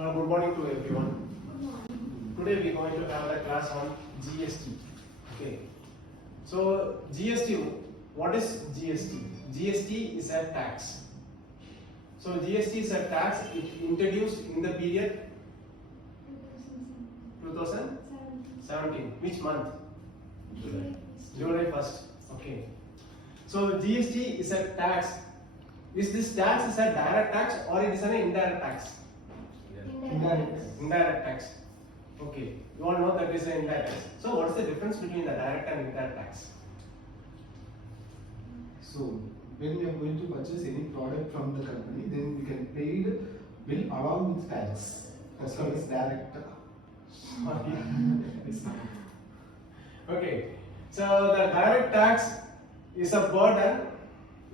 Good morning to everyone. Today we are going to have a class on GST. Okay. So GST, what is GST? GST is a tax. So GST is a tax introduced in the period 2017. Which month? July 1st. Okay. So GST is a tax. Is this tax is a direct tax or it is an indirect tax? Indirect tax. Okay. You all know that is an indirect tax. So what is the difference between the direct and indirect tax? So when we are going to purchase any product from the company, then we can pay the bill along with tax. That's called as direct. Okay. So the direct tax is a burden.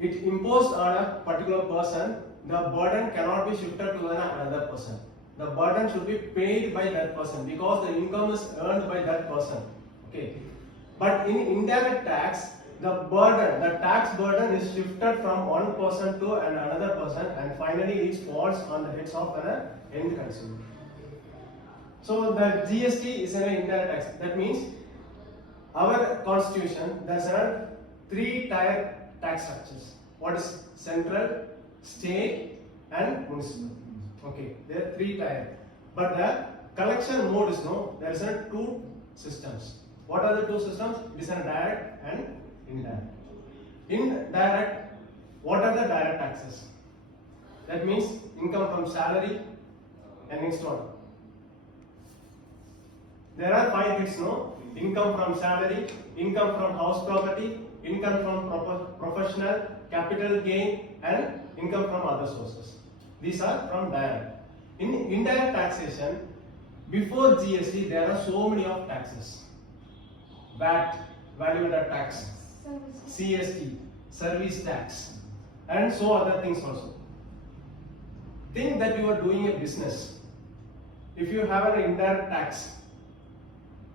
It imposed on a particular person. The burden cannot be shifted to another person. The burden should be paid by that person because the income is earned by that person. Okay. But in indirect tax, the tax burden is shifted from one person to another person, and finally it falls on the heads of an end consumer. So the GST is an indirect tax. That means our constitution there's a three-tier tax structures. What is central, state, and municipal? Okay, there are three-tier. But the collection mode is no. There is a two systems. What are the two systems? It is a direct and indirect. In direct, what are the direct taxes? That means income from salary and next one. There are 5 bits, no? Income from salary, income from house property, income from professional, capital gain, and income from other sources. These are from direct. In indirect taxation, before GST, there are so many of taxes. VAT, value added tax, CST, service tax, and so other things also. Think that you are doing a business. If you have an indirect tax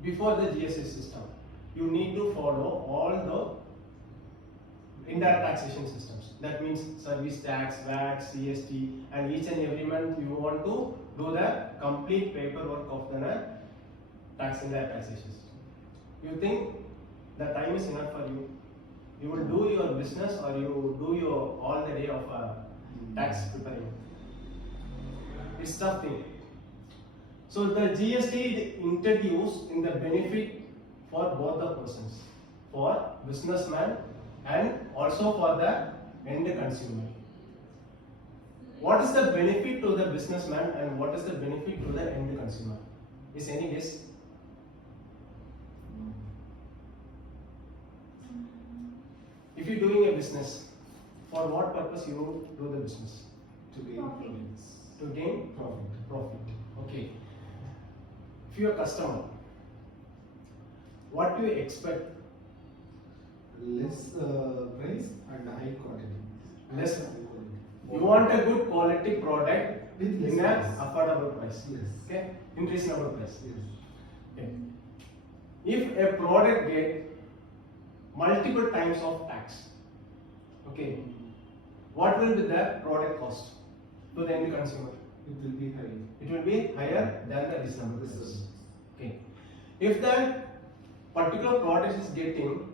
before the GST system, you need to follow all the indirect taxation systems. That means service tax, VAT, CST, and each and every month you want to do the complete paperwork of the indirect taxation system. You think the time is enough for you? You will do your business or you do your all the day of tax preparing. It's tough thing. So the GST is introduced in the benefit for both the persons, for businessman and also for the end consumer. What is the benefit to the businessman and what is the benefit to the end consumer? Is any guess? If you're doing a business, for what purpose you do the business? To gain profits. To gain profit. Okay. If you're a customer, what do you expect? Less price and high quantity. Less. You want a good quality product with in less an price. affordable price. Yes. Okay. In reasonable price. Yes. Okay. If a product get multiple times of tax, okay, what will be the product cost to the end consumer? It will be high. It will be higher than the reasonable price. Okay. If that particular product is getting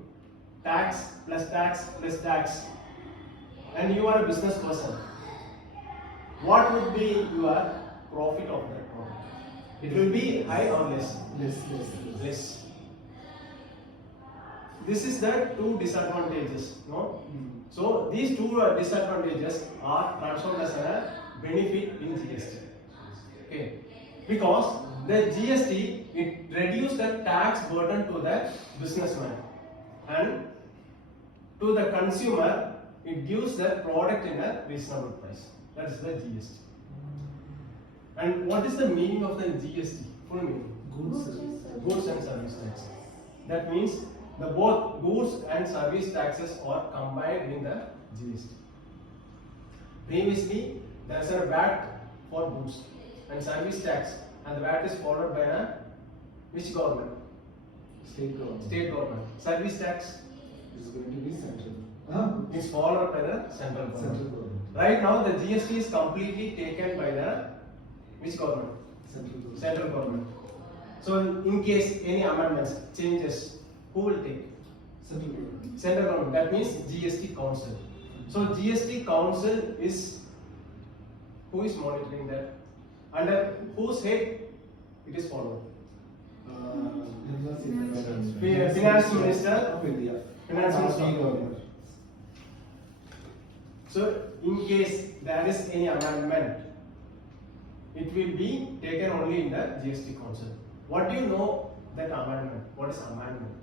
tax plus tax plus tax, and you are a business person, what would be your profit of that product? It will be high or less? Less. This is the two disadvantages, no? So these two disadvantages are transformed as a benefit in GST. Okay, because the GST it reduced the tax burden to the businessman, and to the consumer it gives the product in a reasonable price. That is the GST. And what is the meaning of the GST? Full meaning? Goods and service tax. That means the both goods and service taxes are combined in the GST. Previously, there is a VAT for goods and service tax, and the VAT is followed by which government? State government. State government. Service tax Is going to be central. is followed by the central government. Central government. Right now, the GST is completely taken by the Which government? Central government. Central government. So in case any amendments, changes, who will take? Central government. Central government. That means GST Council. So GST Council is, who is monitoring that? Under whose head it is followed? Finance Minister of India. Finance Minister. Government. So in case there is any amendment, it will be taken only in the GST Council. What do you know that amendment? What is amendment?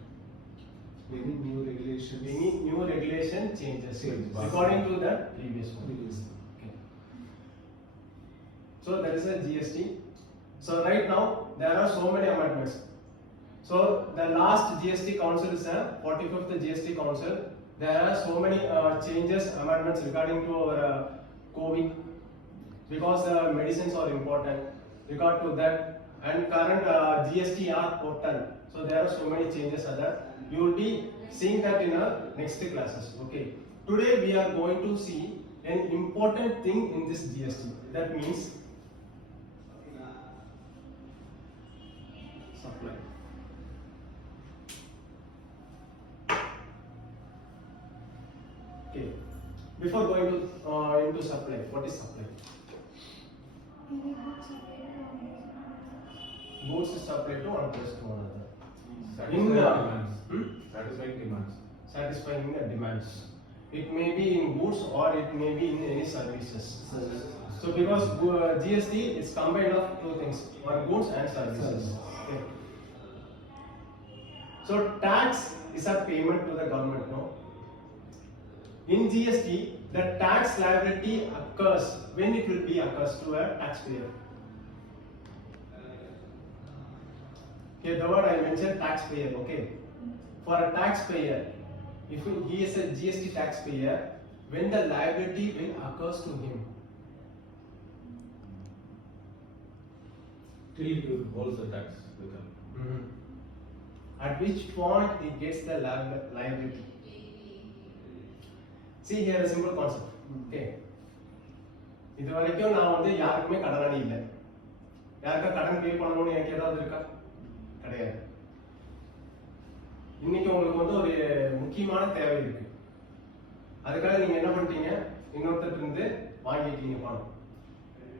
Any new regulations. Any new regulation changes Changes. according to the previous one. Previous. Okay. So there is a GST. So right now there are so many amendments. So the last GST Council is the 45th GST Council. There are so many changes, amendments regarding to our COVID, because the medicines are important. Regard to that and current GSTR portal. So there are so many changes are there. You will be seeing that in our next classes. Okay. Today we are going to see an important thing in this GST. That means supply. Okay. Before going to into supply, what is supply? Goods is supplied to one place to another. Satisfying demands. Satisfying the demands. It may be in goods or it may be in any services. So because GST is combined of two things, one goods and services. Okay. So tax is a payment to the government, no? In GST, the tax liability occurs when it will be occurs to a taxpayer. Here the word I mentioned taxpayer, okay. For a taxpayer, if he is a GST taxpayer, when the liability will occurs to him. Till he holds the tax with him. At which point he gets the liability. See here a simple concept. Okay. இது வரைக்கும் நான் வந்து யாருக்குமே கடனாளி இல்லை. யாருக்கா கடன் பே பண்ணணும்னு எனக்கு ஏதாவது இருக்கா? கிடையாது. இன்னைக்கு உங்களுக்கு வந்து ஒரு முக்கியமான தேவை இருக்கு. அதுக்காக நீங்க என்ன பண்ணிட்டீங்க? இன்னொருத்தர் இருந்து வாங்கிட்டீங்க பணம்.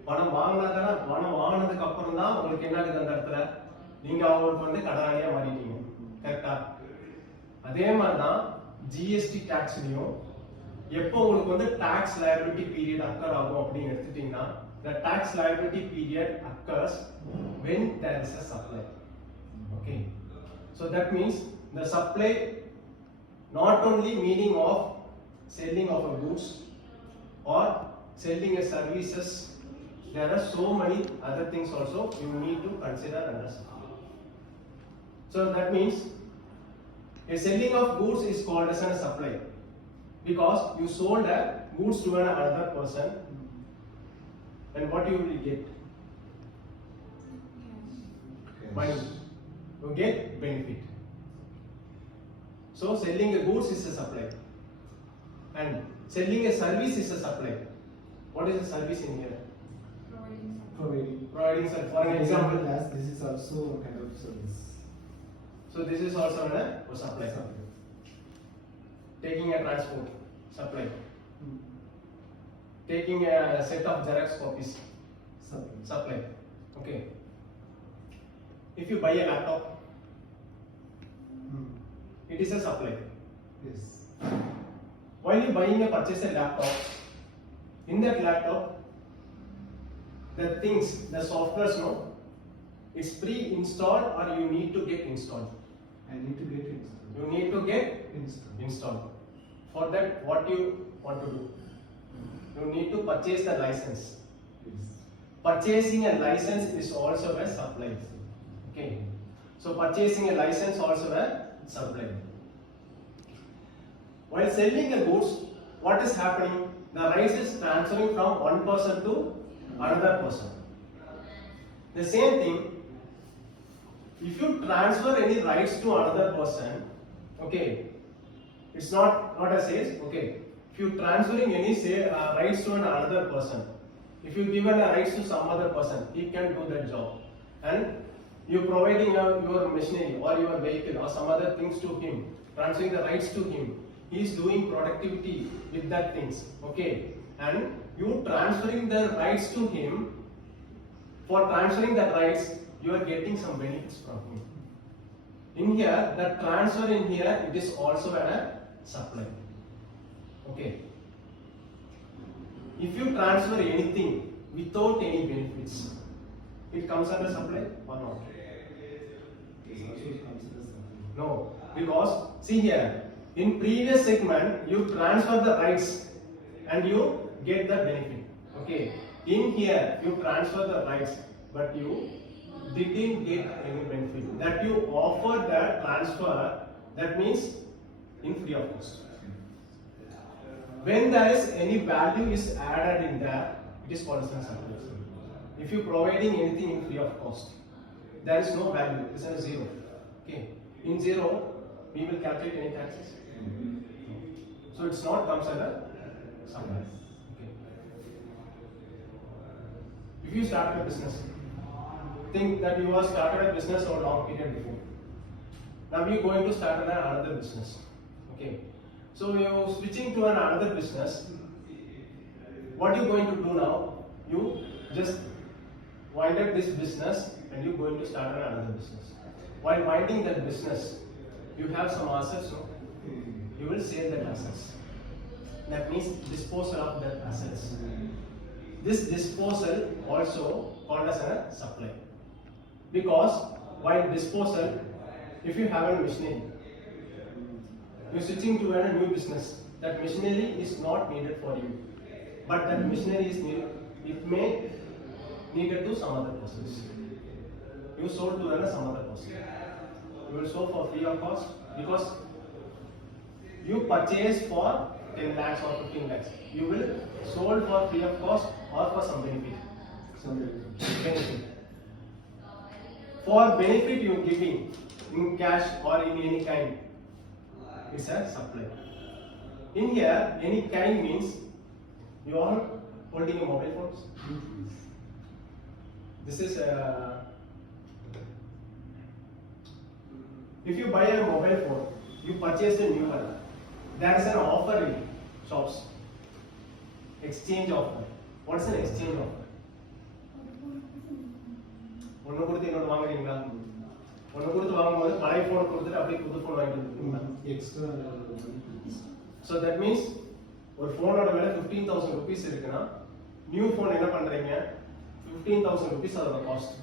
பணம் வாங்கினதுக்கு அப்புறம் தான் உங்களுக்கு என்ன ஆகுது அந்த இடத்துல? நீங்க அவங்களுக்கு வந்து கடனாளியா மாறிட்டீங்க. கரெக்டா? அதே மாதிரி தான் ஜிஎஸ்டி டாக்ஸ்லயும் எப்போ உங்களுக்கு வந்து டாக்ஸ் liability period occur ஆகும் அப்படின்னு எடுத்துட்டீங்கன்னா the tax liability period occurs when there is a supply. Okay. So that means the supply not only meaning of selling of a goods or selling a services, there are so many other things also you need to consider under supply. So that means a selling of goods is called as a supply because you sold a goods to another person, and what you will get? Money. You get benefit. So selling a goods is a supply, and selling a service is a supply. What is a service in here? Providing service. For an example, as this is also a kind of service. so this is also a supply. Taking a transport, supply. Taking a set of Xerox copies, supply. Okay. If you buy a laptop, it is a supply. Yes. While you buying a purchase a laptop, in that laptop, the things, the softwares, no, it's pre-installed or you need to get installed. I need to get installed. You need to get Installed. installed. For that, what you want to do? You need to purchase the license. Yes. Purchasing a license is also a supply. Okay. So purchasing a license also a supply. While selling a goods, what is happening? The rights is transferring from one person to another person. The same thing, if you transfer any rights to another person, okay, it's not a sales, okay. If you transferring any rights to another person, If you given a rights to some other person, he can do that job. And you providing your machinery or your vehicle or some other things to him, transferring the rights to him. He is doing productivity with that things. Okay. And you transferring the rights to him. For transferring that rights, you are getting some benefits from him. In here, the transfer in here, it is also a supply. Okay. If you transfer anything without any benefits, it comes under supply or not? No, because see here, in previous segment, you transfer the rights and you get the benefit. Okay. In here, you transfer the rights, but you didn't get any benefit. That you offer the transfer, that means in free of cost. When there is any value is added in there, it is called as a supply. If you providing anything in free of cost, there is no value, it is a zero. Okay. In zero, we will calculate any taxes. So it's not comes under supply. Okay. If you start a business, think that you have started a business for a long period before. Now you are going to start another business. Okay. So you are switching to another business. What you going to do now? You just winded this business and you are going to start another business. While winding that business, you have some assets. No? You will sell that assets. That means disposal of that assets. This disposal also called as a supply. Because while disposal, if you have a machinery, you are switching to a new business. That machinery is not needed for you, but that machinery is needed. It may needed to some other persons. You sold to some other person. You will sell for free of cost because you purchase for 10 lakhs or 15 lakhs. You will sold for free of cost or for some benefit. Some Benefit. For benefit you are giving in cash or in any kind, it's a supply. In here, any kind means you are holding a mobile phones. This is if you buy a mobile phone, you purchase a new one. There is an offer in shops. Exchange offer. What is an exchange offer? ஒன்னு கொடுத்து இன்னொன்னு வாங்குறீங்களா? ஒன்னு கொடுத்து வாங்கும்போது பழைய போன் கொடுத்துட்டு அப்படியே புது போன் வாங்கிட்டு வந்துருக்கீங்களா? extra. So that means ஒரு போனோட விலை 15,000 rupees இருக்குன்னா நியூ போன் என்ன பண்றீங்க? 15,000 rupees அதோட காஸ்ட்.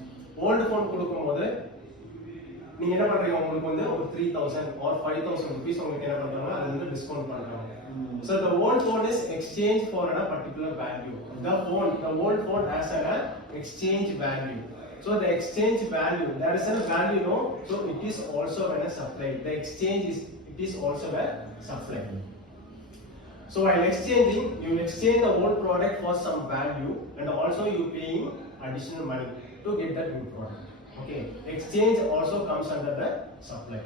ஓல்ட் போன் கொடுக்கும்போது நீங்க என்ன பண்றீங்க? உங்களுக்கு வந்து ஒரு 3,000 or 5,000 rupees உங்களுக்கு என்ன பண்றாங்க? அது வந்து டிஸ்கவுண்ட் பண்றாங்க. So the old phone is exchanged for a particular value. The old phone has an exchange value. So the exchange value, there is a value, no? So it is also a supply. The exchange is, it is also a supply. So while exchanging, you exchange the old product for some value, and also you paying additional money to get that new product. Okay, exchange also comes under the supply.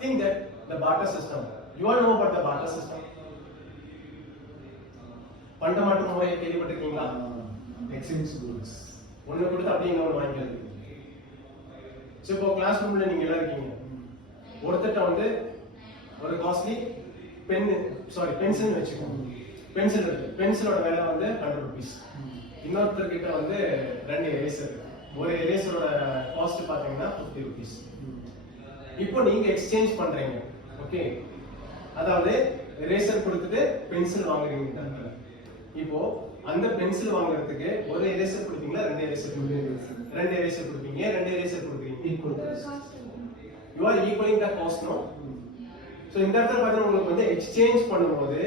Think that the barter system. You all know about the barter system. பண்ட மாற்று முறையை கேள்விப்பட்டிருக்கீங்களா? Exchange goods. ஒன்னு கொடுத்து அப்படியே இன்னொன்று வாங்கிக்கிறது. சோ இப்போ கிளாஸ் ரூம்ல நீங்க எல்லாம் இருக்கீங்க. ஒருத்தட்ட வந்து ஒரு காஸ்ட்லி பென்சில் வச்சுக்கோங்க. பென்சில் இருக்கு. பென்சிலோட விலை வந்து 100 rupees. இன்னொருத்தர் கிட்ட வந்து ரெண்டு எரேசர். ஒரு எரேசரோட காஸ்ட் பாத்தீங்கன்னா 50 rupees. இப்போ நீங்க எக்ஸ்சேஞ்ச் பண்றீங்க. ஓகே. அதாவது எரேசர் கொடுத்துட்டு பென்சில் வாங்குறீங்க. இப்போ அந்த பென்சில் வாங்குறதுக்கு ஒரு எரேசர் கொடுப்பீங்களா? ரெண்டு எரேசர் கொடுப்பீங்க. ரெண்டு எரேசர் கொடுப்பீங்க. ரெண்டு எரேசர் கொடுக்குறீங்க. You are equaling the cost, no? So இந்த இடத்துல பாத்தீங்கன்னா உங்களுக்கு வந்து எக்ஸ்சேஞ்ச் பண்ணும்போது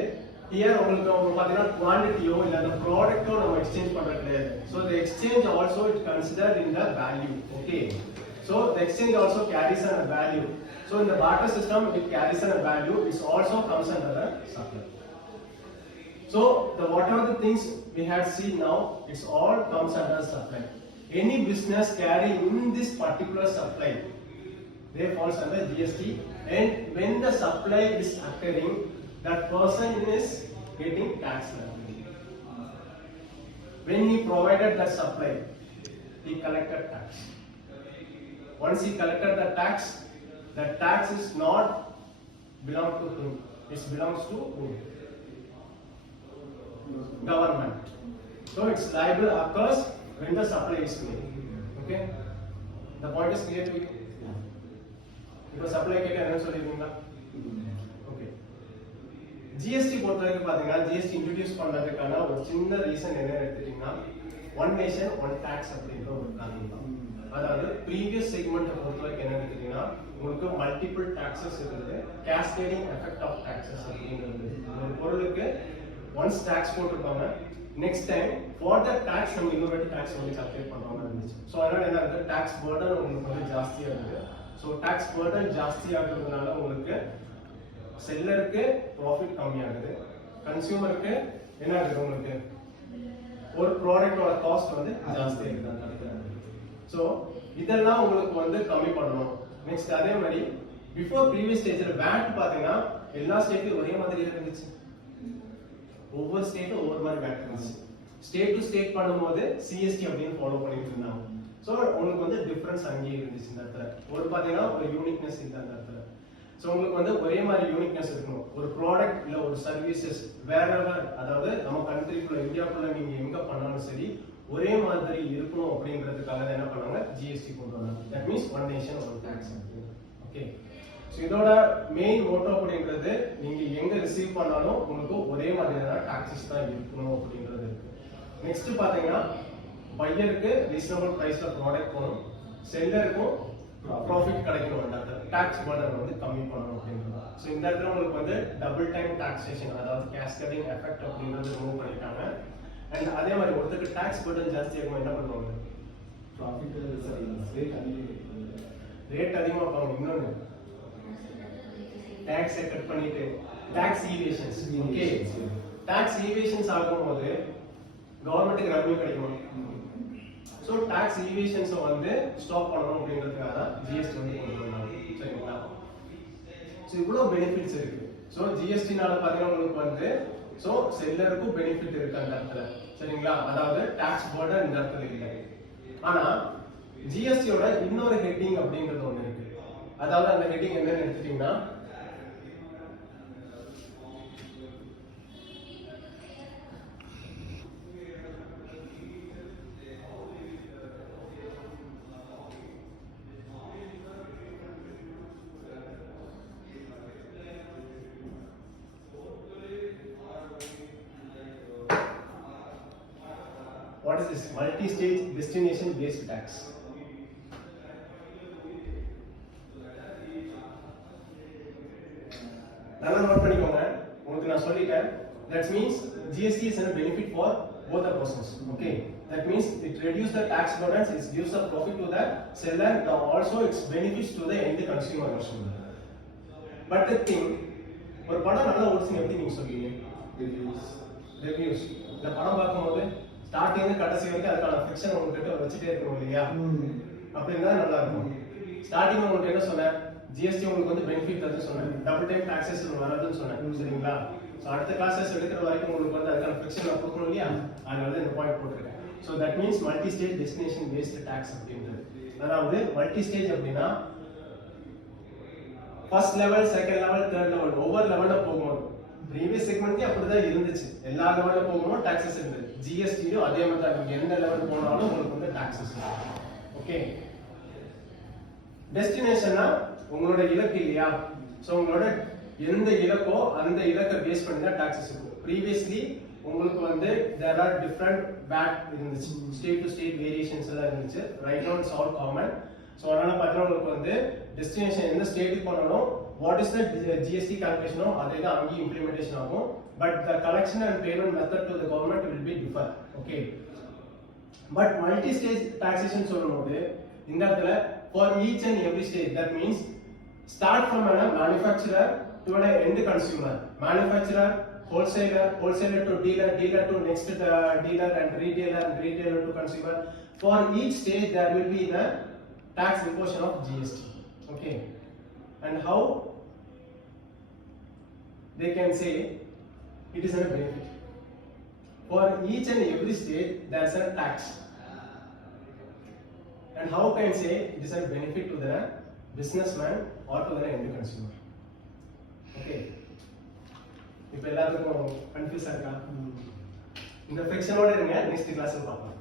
here உங்களுக்கு பாத்தீங்கன்னா குவாண்டிட்டியோ இல்ல அந்த ப்ராடக்ட்டோ நம்ம எக்ஸ்சேஞ்ச் பண்றது கிடையாது. So the exchange also it considered in the value. Okay. So the exchange also carries a value. So in the barter system it carries a value. It also comes under the supply. So the whatever the things we had seen now, it's all comes under supply. Any business carrying in this particular supply, they falls under GST. And when the supply is occurring, that person is getting tax liability. when he provided the supply, he collected tax. Once he collected the tax is not belong to him. It belongs to whom? Government. So its liable occurs when the supply is made. Okay? The point is clear to you? இப்போ சப்ளை கேட்க என்ன சொல்லிருக்கீங்களா? Okay. GST பொறுத்தவரைக்கும் பாத்தீங்கன்னா GST introduce பண்றதுக்கான ஒரு சின்ன ரீசன் என்ன எடுத்துட்டீங்கன்னா ஒன் நேஷன் ஒன் டாக்ஸ் அப்படிங்கிற ஒரு காரணம் தான். அதாவது ப்ரீவியஸ் செக்மெண்ட் பொறுத்தவரைக்கும் என்ன எடுத்துட்டீங்கன்னா உங்களுக்கு மல்டிபிள் டாக்ஸஸ் இருக்குது, கேஸ்கேடிங் எஃபெக்ட் ஆஃப் டாக்ஸஸ் அப்படிங்கிறது. ஒரு பொருளுக்கு ஒன்ஸ் டாக்ஸ் போட்டிருப்பாங்க, next time for the tax நம்ம இன்னொரு டாக்ஸ் வந்து கால்குலேட் பண்றோம்னு இருந்துச்சு. ஸோ அதனால என்ன ஆகுது, டாக்ஸ் பர்டன் உங்களுக்கு வந்து ஜாஸ்தியா இருக்குது. ஸோ டாக்ஸ் பர்டன் ஜாஸ்தி ஆகுறதுனால உங்களுக்கு செல்லருக்கு ப்ராஃபிட் கம்மியாகுது, கன்சியூமருக்கு என்ன ஆகுது, உங்களுக்கு ஒரு ப்ராடக்டோட காஸ்ட் வந்து ஜாஸ்தி ஆகுது. ஸோ இதெல்லாம் உங்களுக்கு வந்து கம்மி பண்ணணும். நெக்ஸ்ட் அதே மாதிரி பிஃபோர் ப்ரீவியஸ் ஸ்டேஜில் வேட் பார்த்தீங்கன்னா எல்லா ஸ்டேட்லையும் ஒரே மாதிரி இருந்துச்சு, ஒவ்வொரு ஸ்டேட்டும் ஒவ்வொரு மாதிரி வேட் இருந்துச்சு. ஸ்டேட் டு ஸ்டேட் பண்ணும்போது சிஎஸ்டி அப்படின்னு ஃபாலோ பண்ணிட்டு இருந்தாங்க. ஸோ உங்களுக்கு வந்து டிஃபரன்ஸ் அங்கேயே இருந்துச்சு இந்த இடத்துல. ஒரு பார்த்தீங்கன்னா ஒரு யூனிக்னஸ் இல்லை அந்த இடத்துல. ஸோ உங்களுக்கு வந்து ஒரே மாதிரி யூனிக்னஸ் இருக்கணும். ஒரு ப்ராடக்ட் இல்லை ஒரு சர்வீசஸ் வேற அதாவது நம்ம கண்ட்ரிக்குள்ள இந்தியாக்குள்ள நீங்க எங்க பண்ணாலும் சரி ஒரே மாதிரி இருக்கணும் அப்படிங்கிறதுக்காக என்ன பண்ணாங்க, ஜிஎஸ்டி கொண்டு வந்தாங்க. That means one nation one tax. Okay. So இதோட மெயின் மோட்டோ அப்படிங்கிறது நீங்க எங்க ரிசீவ் பண்ணாலும் உங்களுக்கு ஒரே மாதிரியான டாக்ஸஸ் தான் இருக்கணும் அப்படிங்கிறது இருக்கு. நெக்ஸ்ட் பாத்தீங்கன்னா பையருக்கு ரீசனபிள் பிரைஸ்ல ப்ராடக்ட் போகணும், செல்லருக்கும் ப்ராஃபிட் கிடைக்கணும், டாக்ஸ் பர்டன் வந்து கம்மி பண்ணணும் அப்படின்றது. ஸோ இந்த இடத்துல உங்களுக்கு வந்து டபுள் டைம் டாக்ஸேஷன் அதாவது கேஸ்கேடிங் எஃபெக்ட் அப்படின்றது ரிமூவ் பண்ணிட்டாங்க. அண்ட் அதே மாதிரி ஒருத்தருக்கு டாக்ஸ் பர்டன் ஜாஸ்தி ஆகும் என்ன பண்ணுவாங்க, ப்ராஃபிட் ரேட் அதிகமாக பாருங்க. இன்னொன்று டாக்ஸ் கட் பண்ணிட்டு டாக்ஸ் ஈவேஷன்ஸ். ஓகே, டாக்ஸ் ஈவேஷன்ஸ் ஆகும்போது கவர்மெண்ட்டுக்கு ரெவன்யூ கிடைக்குமா? ஸோ டாக்ஸ் ஈவேஷன்ஸை வந்து ஸ்டாப் பண்ணணும் அப்படிங்கிறதுக்காக தான் ஜிஎஸ்டி வந்து கொண்டு வந்தாங்க. சரிங்களா? ஸோ இவ்வளோ பெனிஃபிட்ஸ் இருக்கு. ஸோ ஜிஎஸ்டினால பார்த்தீங்கன்னா உங்களுக்கு வந்து ஸோ செல்லருக்கும் பெனிஃபிட் இருக்கு அந்த இடத்துல. சரிங்களா? அதாவது டாக்ஸ் பர்டன் இந்த இடத்துல இல்லை. ஆனா ஜிஎஸ்டியோட இன்னொரு ஹெட்டிங் அப்படிங்கிறது ஒன்று இருக்கு. அதாவது அந்த ஹெட்டிங் என்னன்னு எடுத்துட்டீங்கன்னா what is this multi-stage destination based tax. நல்லா நோட் பண்ணிக்கோங்க, உங்களுக்கு நான் சொல்லிட்டேன். that means GST is a benefit for both the persons. Okay, that means it reduces the tax burdens, it gives a profit to the seller, and also it's benefits to the end consumer also. But the thing, ஒரு படம் நல்லா ஓடுச்சுன்னு எப்படி நீங்க சொல்லுவீங்க? ரிவ்யூஸ். இந்த படம் பார்க்கும்போது ஸ்டார்டிங் கடைசி வரைக்கும் அதுக்கான ஃபிக்ஷன் உங்ககிட்ட வச்சுட்டே இருக்கணும் இல்லையா? அப்படி இருந்தா நல்லா இருக்கும். ஸ்டார்டிங் உங்களுக்கு என்ன சொன்னேன், ஜிஎஸ்டி உங்களுக்கு வந்து பெனிஃபிட் அது சொன்னேன், டபுள் டைம் டாக்ஸஸ் வராதுன்னு சொன்னேன். சரிங்களா? ஸோ அடுத்த கிளாஸஸ் எடுக்கிற வரைக்கும் உங்களுக்கு வந்து அதுக்கான ஃபிக்ஷன் நான் கொடுக்கணும் இல்லையா? அதனால இந்த பாயிண்ட் போட்டிருக்கேன். So that means multi stage destination based tax அப்படின்றது. அதாவது மல்டி ஸ்டேஜ் அப்படின்னா first level, second level, third level ஒவ்வொரு லெவல்ல போகும்போது ப்ரீவியஸ் செக்மெண்ட்லயே அப்படிதான் இருந்துச்சு. எல்லா லெவல்ல போகும்போது டாக்ஸஸ் இருந்தது. ஜிஎஸ்டியும் அதே மாதிரி தான், நீங்க எந்த லெவல் போனாலும் உங்களுக்கு வந்து டாக்ஸஸ். ஓகே, டெஸ்டினேஷன்னா உங்களோட இலக்கு இல்லையா? ஸோ உங்களோட எந்த இலக்கோ அந்த இலக்கை பேஸ் பண்ணி தான் டாக்ஸஸ் இருக்கும். ப்ரீவியஸ்லி உங்களுக்கு வந்து தேர் ஆர் டிஃப்ரெண்ட் வேட் இருந்துச்சு, ஸ்டேட் டு ஸ்டேட் வேரியேஷன்ஸ் எல்லாம் இருந்துச்சு. Right now it's all common. So அதனால பார்த்தீங்கன்னா உங்களுக்கு வந்து டெஸ்டினேஷன் எந்த ஸ்டேட்டுக்கு போனாலும் வாட் இஸ் த ஜிஎஸ்டி கால்குலேஷனோ அதே தான் அங்கேயும் இம்ப்ளிமெண்டேஷன் ஆகும். But the collection and payment method to the government will be differ. Okay, but multi stage taxation சொல்லும்போது இந்த இடத்துல for each and every stage, that means start from a manufacturer to an end consumer, manufacturer, wholesaler to dealer, dealer to next dealer, and retailer to consumer. For each stage there will be the tax imposition of GST. Okay, and how they can say it is a benefit For each and every stage, there is a tax. And how can I say it is a benefit to the businessman or to the end consumer? Okay. இப்போ எல்லாத்துக்கும் கன்ஃபியூஸா இருக்கா? இந்த ஃபிக்ஷனோட இருங்க, நெக்ஸ்ட் கிளாஸ்ல பார்க்கலாம்.